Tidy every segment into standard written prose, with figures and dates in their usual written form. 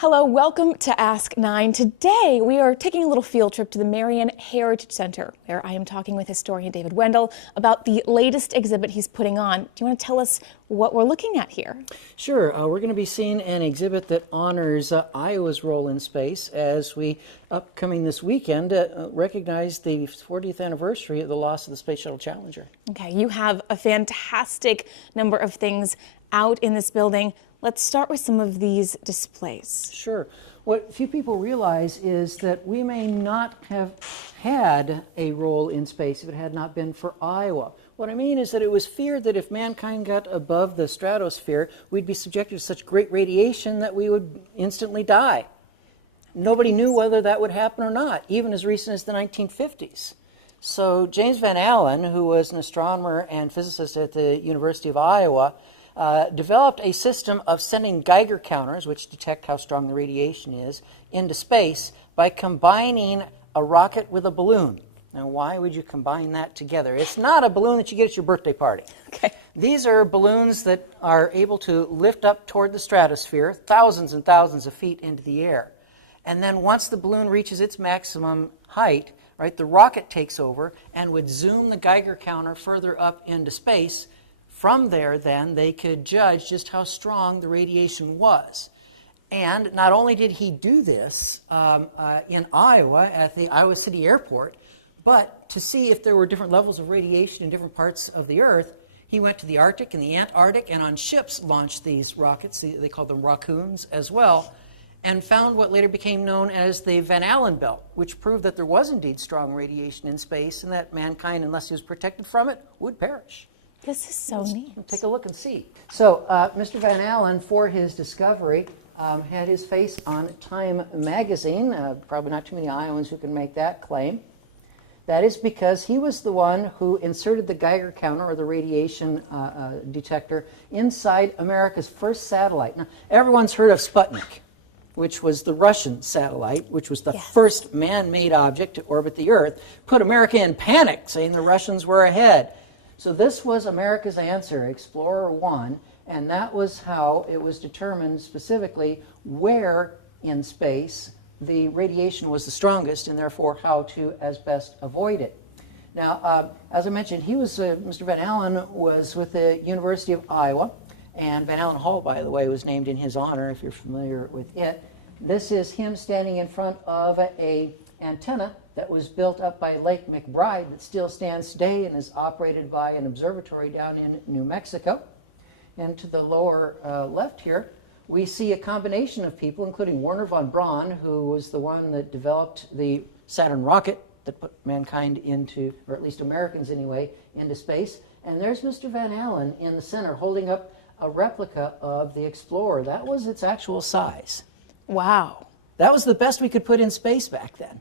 Hello, welcome to Ask 9. Today we are taking a little field trip to the Marion Heritage Center, where I am talking with historian David Wendell about the latest exhibit he's putting on. Do you want to tell us what we're looking at here? Sure. We're going to be seeing an exhibit that honors Iowa's role in space as we, upcoming this weekend, recognize the 40th anniversary of the loss of the Space Shuttle Challenger. Okay, you have a fantastic number of things out in this building. Let's start with some of these displays. Sure. What few people realize is that we may not have had a role in space if it had not been for Iowa. What I mean is that it was feared that if mankind got above the stratosphere, we'd be subjected to such great radiation that we would instantly die. Nobody knew whether that would happen or not, even as recent as the 1950s. So James Van Allen, who was an astronomer and physicist at the University of Iowa, developed a system of sending Geiger counters, which detect how strong the radiation is, into space by combining a rocket with a balloon. Now, why would you combine that together? It's not a balloon that you get at your birthday party. Okay. These are balloons that are able to lift up toward the stratosphere, thousands and thousands of feet into the air. And then once the balloon reaches its maximum height, right, the rocket takes over and would zoom the Geiger counter further up into space. From there, then, they could judge just how strong the radiation was. And not only did he do this in Iowa at the Iowa City Airport, but to see if there were different levels of radiation in different parts of the Earth, he went to the Arctic and the Antarctic and on ships launched these rockets, they called them raccoons as well, and found what later became known as the Van Allen belt, which proved that there was indeed strong radiation in space and that mankind, unless he was protected from it, would perish. This is so neat. Take a look and see. So Mr. Van Allen, for his discovery, had his face on Time magazine. Probably not too many Iowans who can make that claim. That is because he was the one who inserted the Geiger counter, or the radiation detector, inside America's first satellite. Now, everyone's heard of Sputnik, which was the Russian satellite, which was the first man-made object to orbit the Earth, put America in panic, saying the Russians were ahead. So this was America's answer, Explorer 1, and that was how it was determined specifically where in space the radiation was the strongest and therefore how to as best avoid it. Now, as I mentioned, he was, Mr. Van Allen was with the University of Iowa, and Van Allen Hall, by the way, was named in his honor, if you're familiar with it. This is him standing in front of a antenna that was built up by Lake McBride that still stands today and is operated by an observatory down in New Mexico. And to the lower left here, we see a combination of people, including Wernher von Braun, who was the one that developed the Saturn rocket that put mankind into, or at least Americans anyway, into space. And there's Mr. Van Allen in the center holding up a replica of the Explorer. That was its actual size. Wow. That was the best we could put in space back then.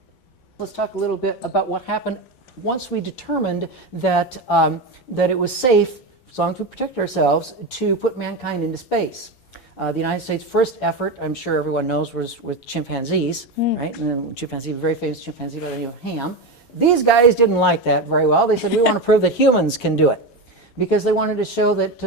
Let's talk a little bit about what happened once we determined that, that it was safe, as long as we protect ourselves, to put mankind into space. The United States' first effort, I'm sure everyone knows, was with chimpanzees, right? And then chimpanzee, very famous chimpanzee by the name of Ham. These guys didn't like that very well. They said, we want to prove that humans can do it. Because they wanted to show that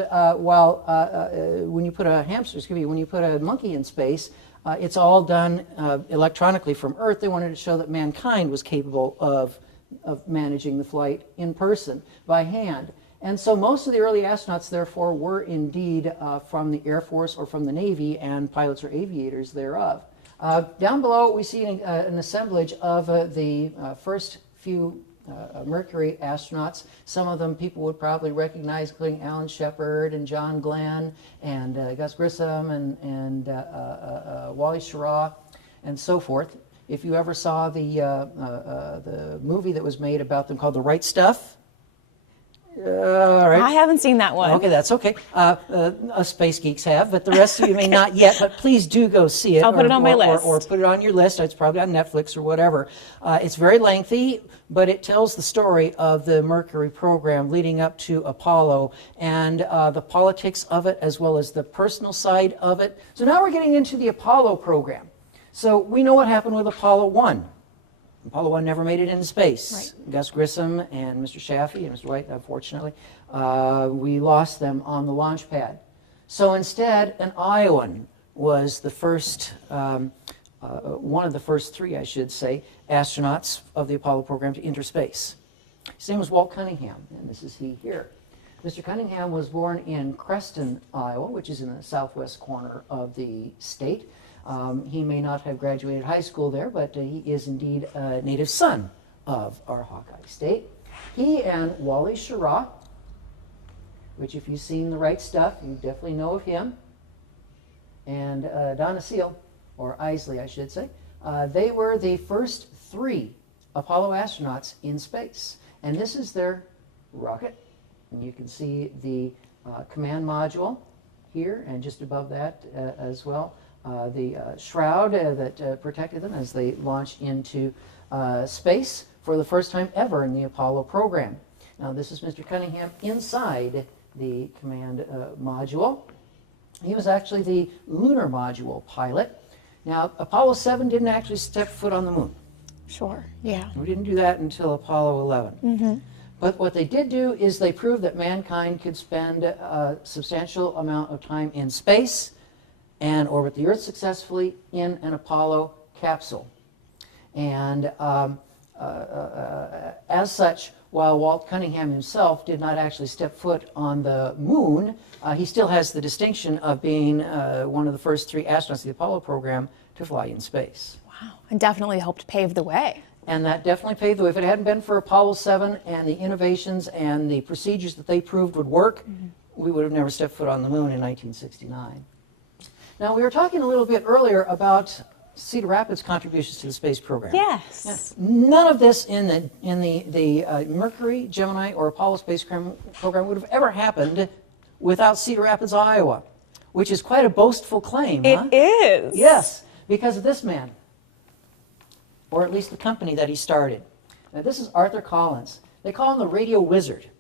when you put a hamster, when you put a monkey in space, it's all done electronically from Earth. They wanted to show that mankind was capable of managing the flight in person, by hand. And so most of the early astronauts, therefore, were indeed from the Air Force or from the Navy, and pilots or aviators thereof. Down below, we see an assemblage of the first few Mercury astronauts. Some of them people would probably recognize, including Alan Shepard and John Glenn and Gus Grissom and Wally Schirra and so forth. If you ever saw the movie that was made about them called The Right Stuff, I haven't seen that one. Okay, that's okay. Us space geeks have, but the rest of you may not yet. But please do go see it. I'll put it on my list. Or put it on your list. It's probably on Netflix or whatever. It's very lengthy, but it tells the story of the Mercury program leading up to Apollo and the politics of it, as well as the personal side of it. So now we're getting into the Apollo program. So we know what happened with Apollo 1. Apollo 1 never made it into space. Right. Gus Grissom and Mr. Chaffee and Mr. White, unfortunately, we lost them on the launch pad. So instead, an Iowan was the first, one of the first three, I should say, astronauts of the Apollo program to enter space. His name was Walt Cunningham, and this is he here. Mr. Cunningham was born in Creston, Iowa, which is in the southwest corner of the state. He may not have graduated high school there, but he is indeed a native son of our Hawkeye State. He and Wally Schirra, which if you've seen The Right Stuff, you definitely know of him, and Donna Seal, or Isley, I should say, they were the first three Apollo astronauts in space. And this is their rocket. And you can see the command module here, and just above that as well, the shroud that protected them as they launched into space for the first time ever in the Apollo program. Now this is Mr. Cunningham inside the command module. He was actually the lunar module pilot. Now Apollo 7 didn't actually step foot on the moon. Sure, yeah. We didn't do that until Apollo 11. Mm-hmm. But what they did do is they proved that mankind could spend a substantial amount of time in space and orbit the Earth successfully in an Apollo capsule. And as such, while Walt Cunningham himself did not actually step foot on the moon, he still has the distinction of being one of the first three astronauts of the Apollo program to fly in space. Wow, and definitely helped pave the way. And that definitely paved the way. If it hadn't been for Apollo 7 and the innovations and the procedures that they proved would work, we would have never stepped foot on the moon in 1969. Now, we were talking a little bit earlier about Cedar Rapids' contributions to the space program. Yes. None of this in the Mercury, Gemini, or Apollo space program would have ever happened without Cedar Rapids, Iowa, which is quite a boastful claim. It is. Yes, because of this man, or at least the company that he started. Now, this is Arthur Collins. They call him the Radio Wizard.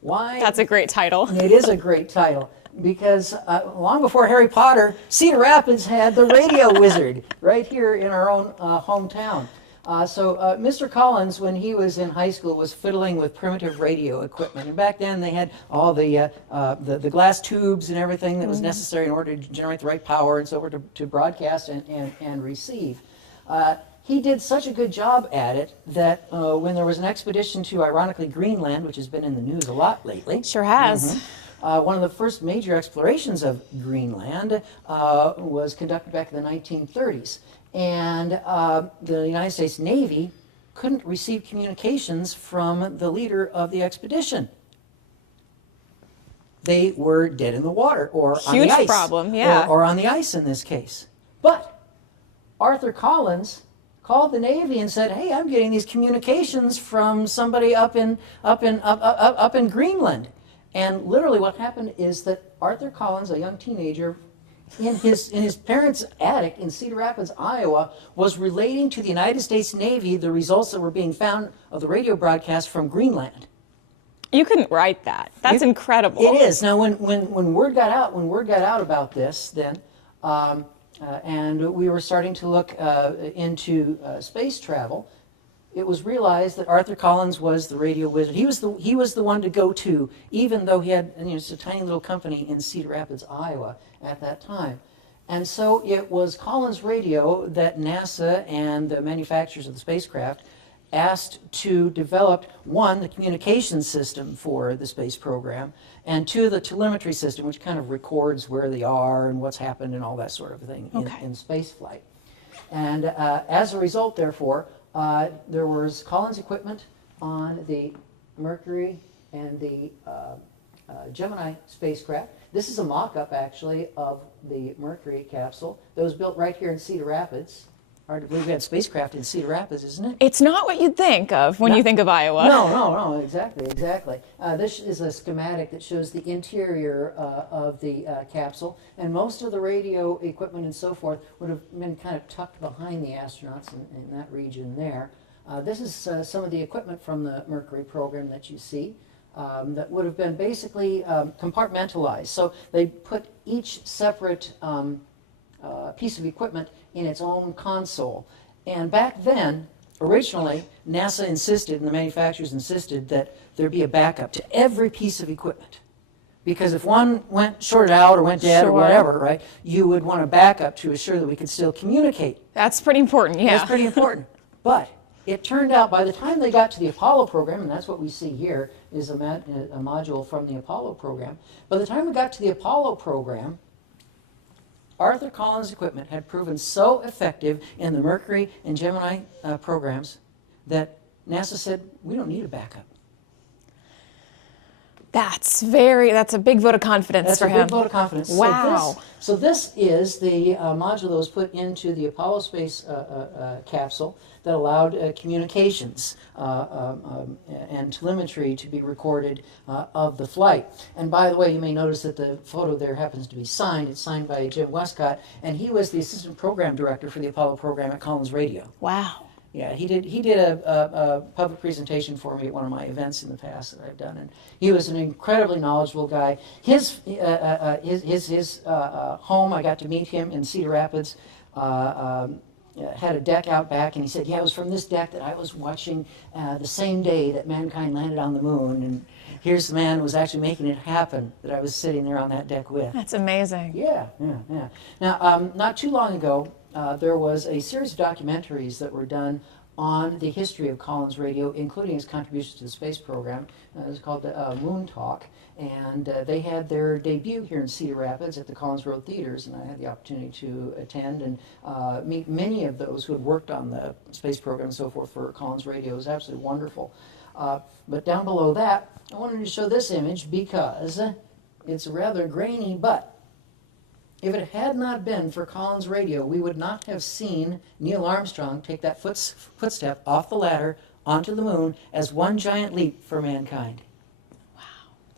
Why? That's a great title. It is a great title, because long before Harry Potter, Cedar Rapids had the Radio Wizard right here in our own hometown. So Mr. Collins, when he was in high school, was fiddling with primitive radio equipment. And back then they had all the glass tubes and everything that was necessary in order to generate the right power and so forth to broadcast and receive. He did such a good job at it that when there was an expedition to, ironically, Greenland, which has been in the news a lot lately. Sure has. One of the first major explorations of Greenland was conducted back in the 1930s. And the United States Navy couldn't receive communications from the leader of the expedition. They were dead in the water, or on the ice. Huge problem, yeah. Or on the ice in this case. But Arthur Collins called the Navy and said, "Hey, I'm getting these communications from somebody up in Greenland." And literally what happened is that Arthur Collins, a young teenager, in his parents' attic in Cedar Rapids, Iowa, was relating to the United States Navy the results that were being found of the radio broadcast from Greenland. You couldn't write that. That's incredible. It is. Now, when word got out about this, then, and we were starting to look into space travel, it was realized that Arthur Collins was the radio wizard. He was the one to go to, even though he had just a tiny little company in Cedar Rapids, Iowa, at that time. And so it was Collins Radio that NASA and the manufacturers of the spacecraft asked to develop, one, the communication system for the space program, and two, the telemetry system, which kind of records where they are and what's happened and all that sort of thing in space flight. And as a result, therefore, there was Collins equipment on the Mercury and the Gemini spacecraft. This is a mock-up, actually, of the Mercury capsule that was built right here in Cedar Rapids. Hard to believe we had spacecraft in Cedar Rapids, isn't it? It's not what you'd think of when you think of Iowa. No, exactly. This is a schematic that shows the interior of the capsule, and most of the radio equipment and so forth would have been kind of tucked behind the astronauts in that region there. This is some of the equipment from the Mercury program that you see that would have been basically compartmentalized. So they put each separate piece of equipment in its own console. And back then, originally, NASA insisted, and the manufacturers insisted, that there be a backup to every piece of equipment. Because if one went shorted out or went dead or whatever, right, you would want a backup to assure that we could still communicate. That's pretty important, yeah. That's pretty important. But it turned out by the time they got to the Apollo program, and that's what we see here, is a module from the Apollo program. By the time we got to the Apollo program, Arthur Collins' equipment had proven so effective in the Mercury and Gemini programs that NASA said, we don't need a backup. That's a big vote of confidence for him. That's a big vote of confidence. Wow. So this is the module that was put into the Apollo space capsule that allowed communications and telemetry to be recorded of the flight. And by the way, you may notice that the photo there happens to be signed. It's signed by Jim Westcott, and he was the assistant program director for the Apollo program at Collins Radio. Wow. Yeah, he did a public presentation for me at one of my events in the past that I've done, and he was an incredibly knowledgeable guy. His home, I got to meet him in Cedar Rapids, had a deck out back, and he said, yeah, it was from this deck that I was watching the same day that mankind landed on the moon, and here's the man who was actually making it happen that I was sitting there on that deck with. That's amazing. Yeah. Now, not too long ago, there was a series of documentaries that were done on the history of Collins Radio, including his contributions to the space program. It was called Moon Talk, and they had their debut here in Cedar Rapids at the Collins Road Theaters, and I had the opportunity to attend and meet many of those who had worked on the space program and so forth for Collins Radio. It was absolutely wonderful. But down below that, I wanted to show this image because it's rather grainy, but if it had not been for Collins Radio, we would not have seen Neil Armstrong take that footstep off the ladder onto the moon as one giant leap for mankind. Wow.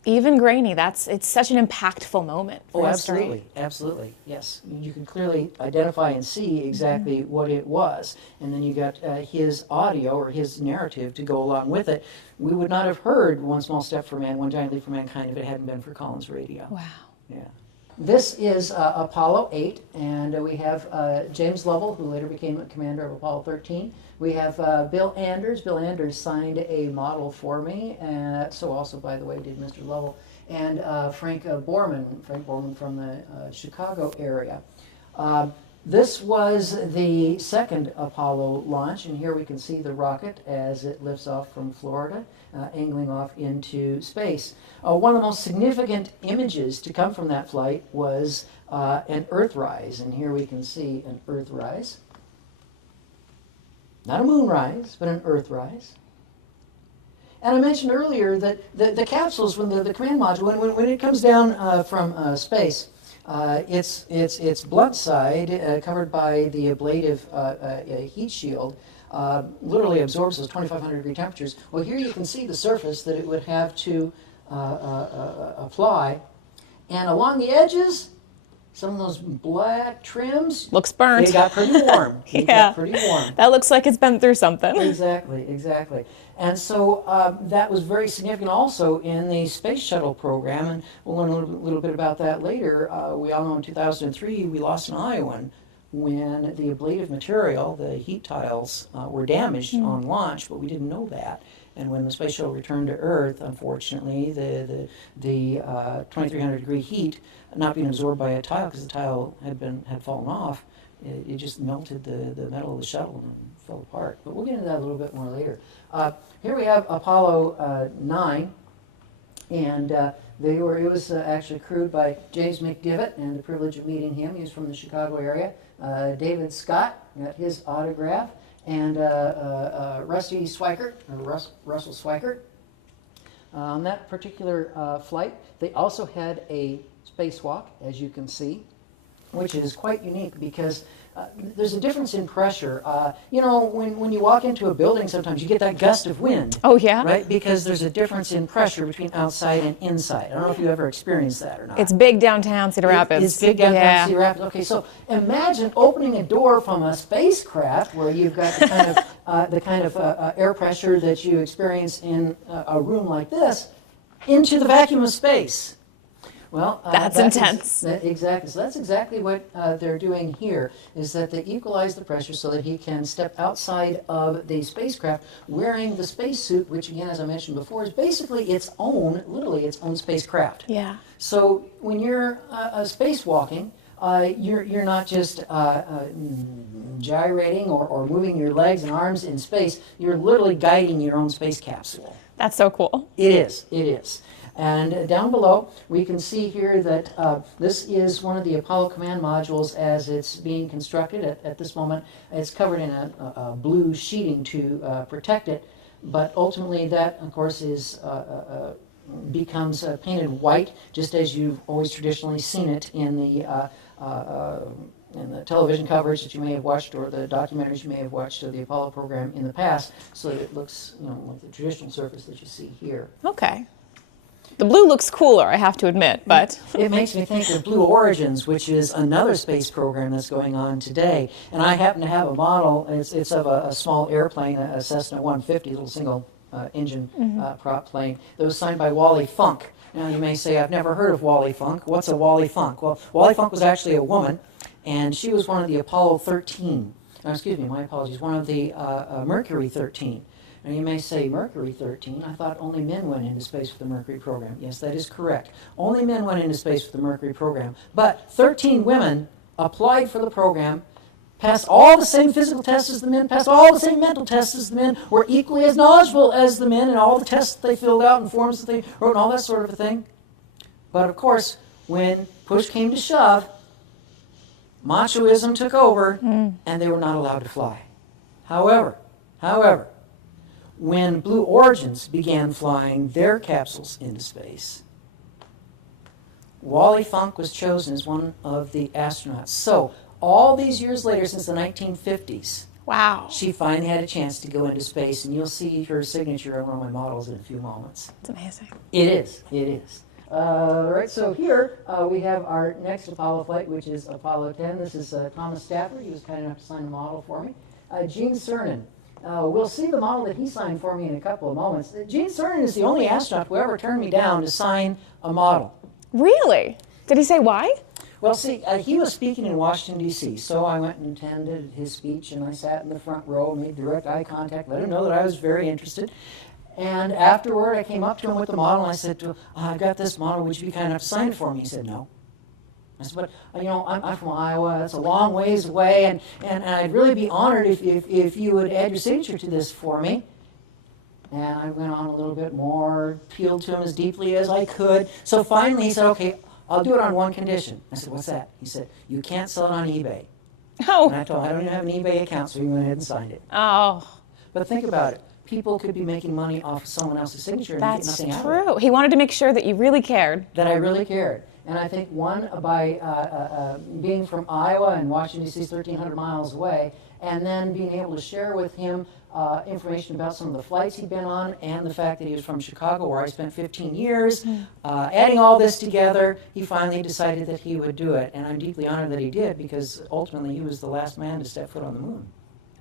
Even grainy, it's such an impactful moment for history. Absolutely, yes. You can clearly identify and see exactly what it was. And then you got his audio or his narrative to go along with it. We would not have heard One Small Step for Man, One Giant Leap for Mankind if it hadn't been for Collins Radio. Wow. Yeah. This is Apollo 8, and we have James Lovell, who later became commander of Apollo 13. We have Bill Anders. Bill Anders signed a model for me, and so also, by the way, did Mr. Lovell. And Frank Borman from the Chicago area. This was the second Apollo launch, and here we can see the rocket as it lifts off from Florida, angling off into space. One of the most significant images to come from that flight was an Earthrise, and here we can see an Earthrise. Not a moonrise, but an Earthrise. And I mentioned earlier that the capsules, when the command module, when it comes down from space, its blunt side, covered by the ablative heat shield, literally absorbs those 2,500 degree temperatures. Well, here you can see the surface that it would have to apply. And along the edges, some of those black trims. Looks burnt. They got pretty warm. They got pretty warm. That looks like it's been through something. Exactly. And so that was very significant also in the space shuttle program, and we'll learn a little bit about that later. We all know in 2003 we lost an Iowan when the ablative material, the heat tiles, were damaged on launch, but we didn't know that. And when the space shuttle returned to Earth, unfortunately, the 2,300 degree heat not being absorbed by a tile because the tile had fallen off, it just melted the metal of the shuttle and fell apart. But we'll get into that a little bit more later. Here we have Apollo 9, and it was actually crewed by James McDivitt, and the privilege of meeting him. He was from the Chicago area. David Scott got his autograph, and Russell Schweickart. On that particular flight, they also had a spacewalk, as you can see, which is quite unique because there's a difference in pressure. When you walk into a building, sometimes you get that gust of wind. Oh, yeah? Right? Because there's a difference in pressure between outside and inside. I don't know if you ever experienced that or not. It's big downtown Cedar Rapids. It's big downtown Cedar Rapids. Okay, so imagine opening a door from a spacecraft where you've got the kind of air pressure that you experience in a room like this into the vacuum of space. Well, That's intense. Exactly. So that's exactly what they're doing here, is that they equalize the pressure so that he can step outside of the spacecraft wearing the spacesuit, which again, as I mentioned before, is basically literally its own spacecraft. Yeah. So when you're spacewalking, you're not just gyrating or moving your legs and arms in space. You're literally guiding your own space capsule. That's so cool. It is. It is. And down below, we can see here that this is one of the Apollo command modules as it's being constructed at this moment. It's covered in a blue sheeting to protect it, but ultimately that, of course, becomes painted white, just as you've always traditionally seen it in the television coverage that you may have watched or the documentaries you may have watched of the Apollo program in the past, so that it looks, like the traditional surface that you see here. Okay. The blue looks cooler, I have to admit, but... It makes me think of Blue Origins, which is another space program that's going on today. And I happen to have a model. It's of a small airplane, a Cessna 150, little single engine prop plane, that was signed by Wally Funk. Now you may say, I've never heard of Wally Funk. What's a Wally Funk? Well, Wally Funk was actually a woman, and she was one of the Apollo 13. Excuse me, my apologies, one of the Mercury 13. And you may say, Mercury 13? I thought only men went into space with the Mercury program. Yes, that is correct. Only men went into space with the Mercury program. But 13 women applied for the program, passed all the same physical tests as the men, passed all the same mental tests as the men, were equally as knowledgeable as the men in all the tests that they filled out and forms that they wrote and all that sort of a thing. But of course, when push came to shove, machoism took over and they were not allowed to fly. However, when Blue Origins began flying their capsules into space, Wally Funk was chosen as one of the astronauts. So, all these years later, since the 1950s, wow, she finally had a chance to go into space, and you'll see her signature on one of my models in a few moments. It's amazing. It is. It is. Right, so here we have our next Apollo flight, which is Apollo 10. This is Thomas Stafford. He was kind enough to sign the model for me. Gene Cernan. We'll see the model that he signed for me in a couple of moments. Gene Cernan is the only astronaut who ever turned me down to sign a model. Really? Did he say why? Well, see, he was speaking in Washington, D.C., so I went and attended his speech, and I sat in the front row, made direct eye contact, let him know that I was very interested. And afterward, I came up to him with the model, and I said to him, I've got this model, would you be kind enough to sign it for me? He said, no. I said, but, I'm from Iowa, that's a long ways away, and I'd really be honored if you would add your signature to this for me. And I went on a little bit more, appealed to him as deeply as I could. So finally he said, okay, I'll do it on one condition. I said, what's that? He said, you can't sell it on eBay. Oh. And I told him, I don't even have an eBay account, so he went ahead and signed it. Oh. But think about it. People could be making money off of someone else's signature and get nothing out of it. That's true. He wanted to make sure that you really cared. That I really cared. And I think, one, by being from Iowa and Washington, D.C. is 1,300 miles away, and then being able to share with him information about some of the flights he'd been on and the fact that he was from Chicago, where I spent 15 years. Adding all this together, he finally decided that he would do it. And I'm deeply honored that he did, because ultimately he was the last man to step foot on the moon.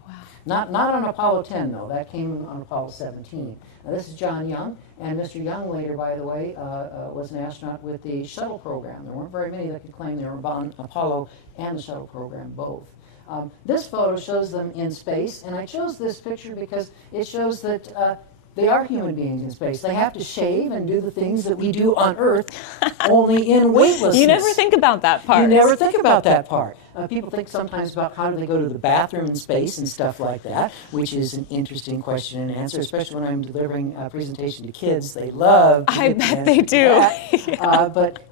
Wow. Not on Apollo 10, though. That came on Apollo 17. Now, this is John Young, and Mr. Young later, by the way, was an astronaut with the shuttle program. There weren't very many that could claim they were on Apollo and the shuttle program both. This photo shows them in space, and I chose this picture because it shows that they are human beings in space. They have to shave and do the things that we do on Earth, only in weightlessness. You never think about that part. You never think about that part. People think sometimes about how do they go to the bathroom in space and stuff like that, which is an interesting question and answer, especially when I'm delivering a presentation to kids. They love to I bet they do. Yeah. But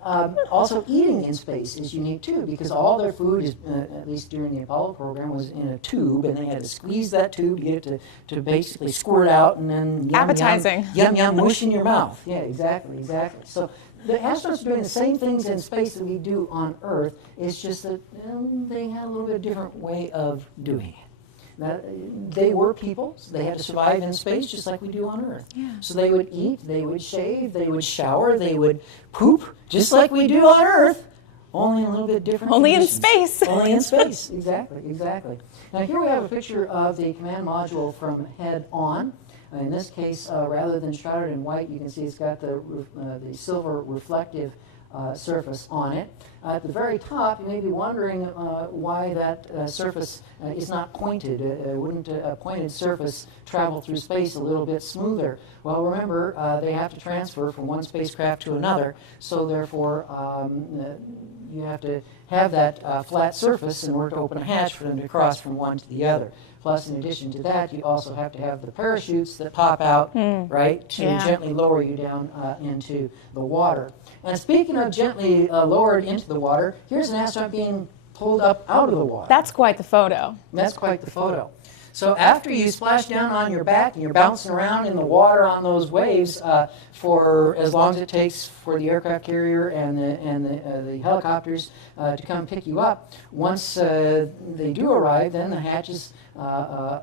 also eating in space is unique too, because all their food, is, at least during the Apollo program, was in a tube, and they had to squeeze that tube to get it to basically squirt out, and then appetizing. Yum, whoosh in your mouth. Yeah, exactly. So the astronauts are doing the same things in space that we do on Earth. It's just that they had a little bit different way of doing it. Now, they were people. So they had to survive in space just like we do on Earth. Yeah. So they would eat, they would shave, they would shower, they would poop just like we do on Earth, only in a little bit different Only conditions. in space. Only in space. Exactly. Now here we have a picture of the command module from head on. In this case, rather than shrouded in white, you can see it's got the silver reflective surface on it. At the very top, you may be wondering why that surface is not pointed. Wouldn't a pointed surface travel through space a little bit smoother? Well, remember, they have to transfer from one spacecraft to another, so therefore you have to have that flat surface in order to open a hatch for them to cross from one to the other. Plus, in addition to that, you also have to have the parachutes that pop out, right, to gently lower you down into the water. And speaking of gently lowered into the water, here's an astronaut being pulled up out of the water. That's quite the photo. That's quite the photo. So after you splash down on your back and you're bouncing around in the water on those waves for as long as it takes for the aircraft carrier and the helicopters to come pick you up, once they do arrive, then the hatch is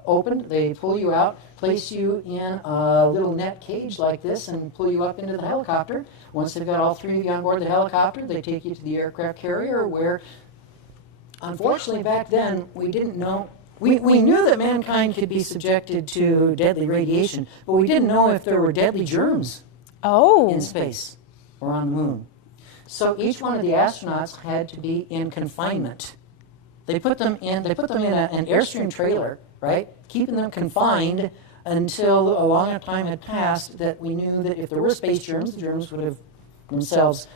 opened. They pull you out, place you in a little net cage like this, and pull you up into the helicopter. Once they've got all three of you on board the helicopter, they take you to the aircraft carrier where, unfortunately, back then, we didn't know. We knew that mankind could be subjected to deadly radiation, but we didn't know if there were deadly germs in space or on the moon. So each one of the astronauts had to be in confinement. They put them in an Airstream trailer, right, keeping them confined until a long enough time had passed that we knew that if there were space germs, the germs would have themselves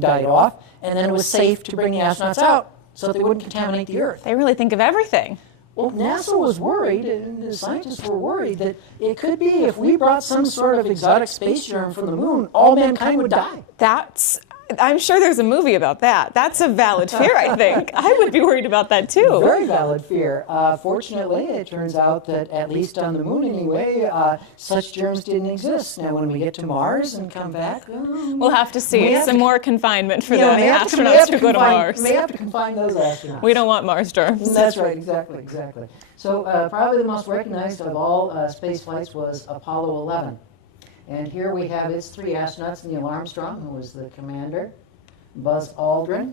died off, and then it was safe to bring the astronauts out so that they wouldn't contaminate the Earth. They really think of everything. Well, NASA was worried, and the scientists were worried that it could be if we brought some sort of exotic space germ from the moon, all mankind would die. I'm sure there's a movie about that. That's a valid fear, I think. I would be worried about that too. Very valid fear. Fortunately, it turns out that, at least on the moon anyway, such germs didn't exist. Now, when we get to Mars and come back, we'll have to see some more confinement for the astronauts who go to Mars. We may have to confine those astronauts. We don't want Mars germs. That's right, exactly. So probably the most recognized of all space flights was Apollo 11. And here we have its three astronauts: Neil Armstrong, who was the commander, Buzz Aldrin,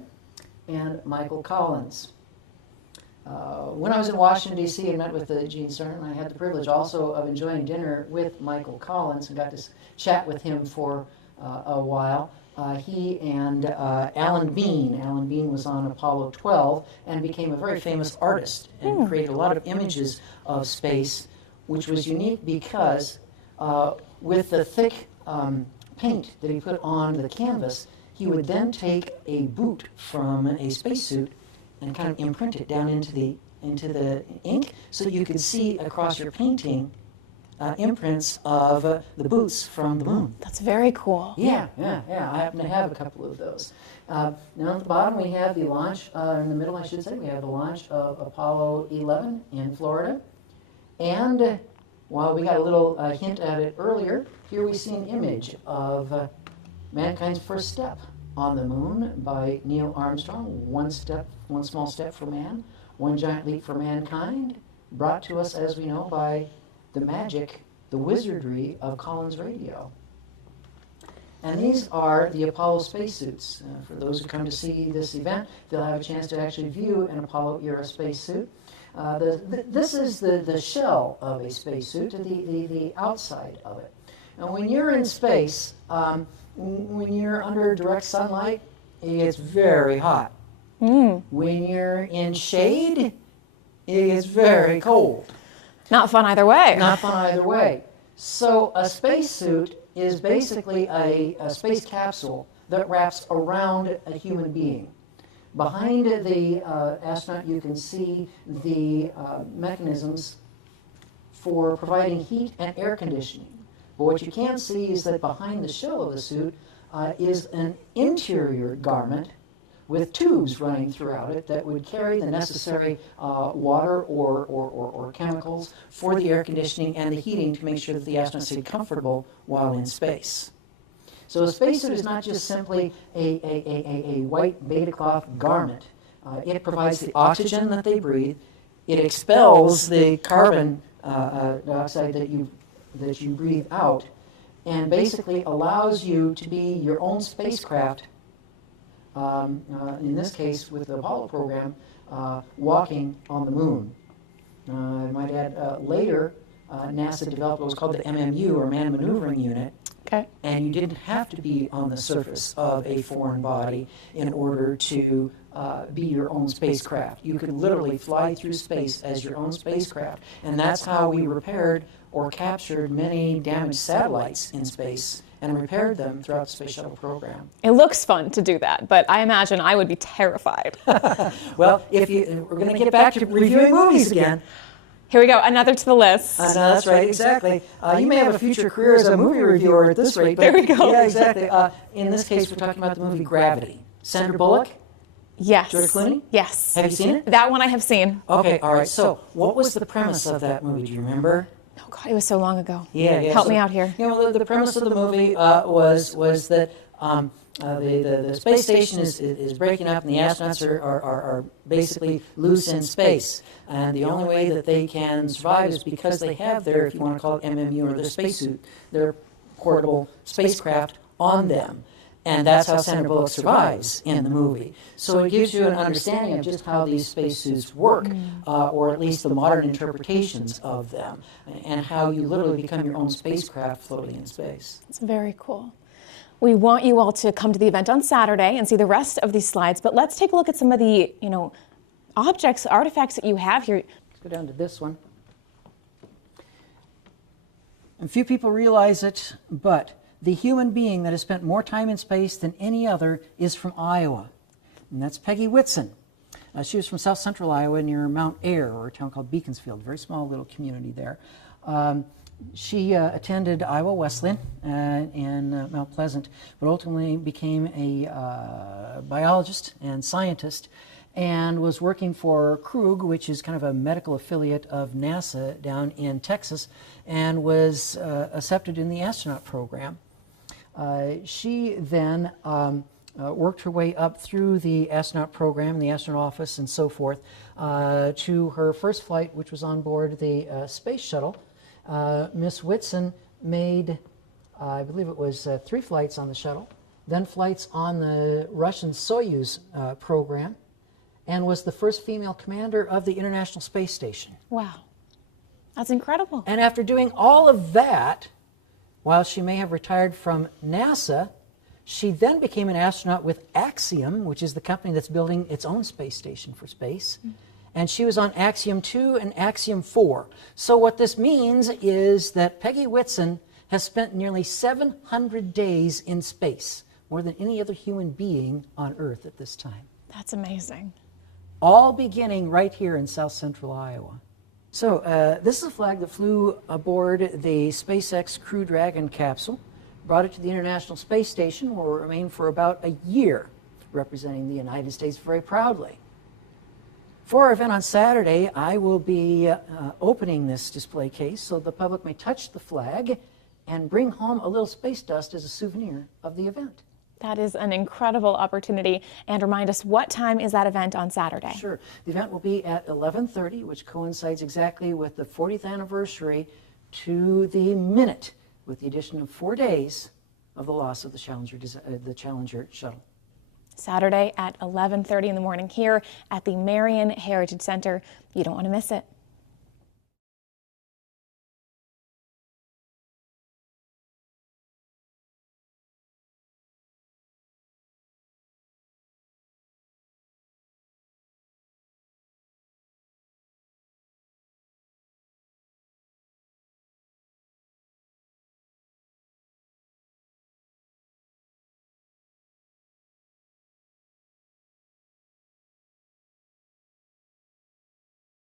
and Michael Collins. When I was in Washington, D.C., I met with Gene Cernan. I had the privilege also of enjoying dinner with Michael Collins and got to chat with him for a while. He and Alan Bean. Alan Bean was on Apollo 12 and became a very famous artist and created a lot of images of space, which was unique because with the thick paint that he put on the canvas, he would then take a boot from a spacesuit and kind of imprint it down into the ink so you could see across your painting imprints of the boots from the moon. That's very cool. Yeah. I happen to have a couple of those. Now at the bottom we have the launch, in the middle I should say, we have the launch of Apollo 11 in Florida. And while we got a little hint at it earlier, here we see an image of mankind's first step on the moon by Neil Armstrong. One small step for man, one giant leap for mankind, brought to us, as we know, by the magic, the wizardry of Collins Radio. And these are the Apollo spacesuits. For those who come to see this event, they'll have a chance to actually view an Apollo-era spacesuit. This is the shell of a spacesuit, the outside of it. And when you're in space, when you're under direct sunlight, it gets very hot. When you're in shade, it gets very cold. Not fun either way. Not fun either way. So a spacesuit is basically a space capsule that wraps around a human being. Behind the astronaut, you can see the mechanisms for providing heat and air conditioning. But what you can't see is that behind the shell of the suit is an interior garment with tubes running throughout it that would carry the necessary water or chemicals for the air conditioning and the heating to make sure that the astronauts stay comfortable while in space. So a spacesuit is not just simply a white beta cloth garment. It provides the oxygen that they breathe. It expels the carbon dioxide that you breathe out, and basically allows you to be your own spacecraft. In this case, with the Apollo program, walking on the moon. I might add, later, NASA developed what was called the MMU, or Man Maneuvering Unit. Okay. And you didn't have to be on the surface of a foreign body in order to be your own spacecraft. You could literally fly through space as your own spacecraft. And that's how we repaired or captured many damaged satellites in space and repaired them throughout the space shuttle program. It looks fun to do that, but I imagine I would be terrified. Well, we're going to get back to reviewing movies again. Here we go, another to the list. No, that's right, exactly. You may have a future career as a movie reviewer at this rate. But there we go. Yeah, exactly. In this case, we're talking about the movie Gravity. Sandra Bullock? Yes. George Clooney? Yes. Have you seen it? That one I have seen. Okay, all right. So what was the premise of that movie? Do you remember? Oh, God, it was so long ago. Yeah. Help me out here. You know, the premise of the movie was that the space station is breaking up and the astronauts are basically loose in space. And the only way that they can survive is because they have their, if you want to call it MMU, or their spacesuit, their portable spacecraft on them. And that's how Sandra Bullock survives in the movie. So it gives you an understanding of just how these spacesuits work, or at least the modern interpretations of them, and how you literally become your own spacecraft floating in space. It's very cool. We want you all to come to the event on Saturday and see the rest of these slides, but let's take a look at some of the, objects, artifacts that you have here. Let's go down to this one. And few people realize it, but the human being that has spent more time in space than any other is from Iowa, and that's Peggy Whitson. She was from south central Iowa near Mount Ayr, or a town called Beaconsfield, very small little community there. She attended Iowa Wesleyan in Mount Pleasant, but ultimately became a biologist and scientist, and was working for Krug, which is kind of a medical affiliate of NASA down in Texas, and was accepted in the astronaut program. She then worked her way up through the astronaut program, the astronaut office, and so forth, to her first flight, which was on board the space shuttle. Miss Whitson made, I believe it was 3 flights on the shuttle, then flights on the Russian Soyuz program, and was the first female commander of the International Space Station. Wow, that's incredible. And after doing all of that, while she may have retired from NASA, she then became an astronaut with Axiom, which is the company that's building its own space station for space. And she was on Axiom 2 and Axiom 4. So what this means is that Peggy Whitson has spent nearly 700 days in space, more than any other human being on Earth at this time. That's amazing. All beginning right here in south central Iowa. So this is a flag that flew aboard the SpaceX Crew Dragon capsule, brought it to the International Space Station, where it remained for about a year, representing the United States very proudly. For our event on Saturday, I will be opening this display case so the public may touch the flag and bring home a little space dust as a souvenir of the event. That is an incredible opportunity. And remind us, what time is that event on Saturday? Sure. The event will be at 11:30, which coincides exactly with the 40th anniversary to the minute, with the addition of 4 days of the loss of the Challenger shuttle. Saturday at 11:30 in the morning here at the Marion Heritage Center. You don't want to miss it.